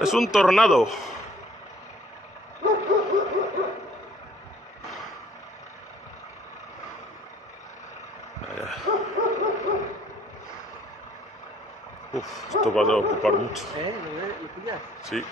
Es un tornado. Uf, esto va a ocupar mucho. ¿Lo pillas? Sí.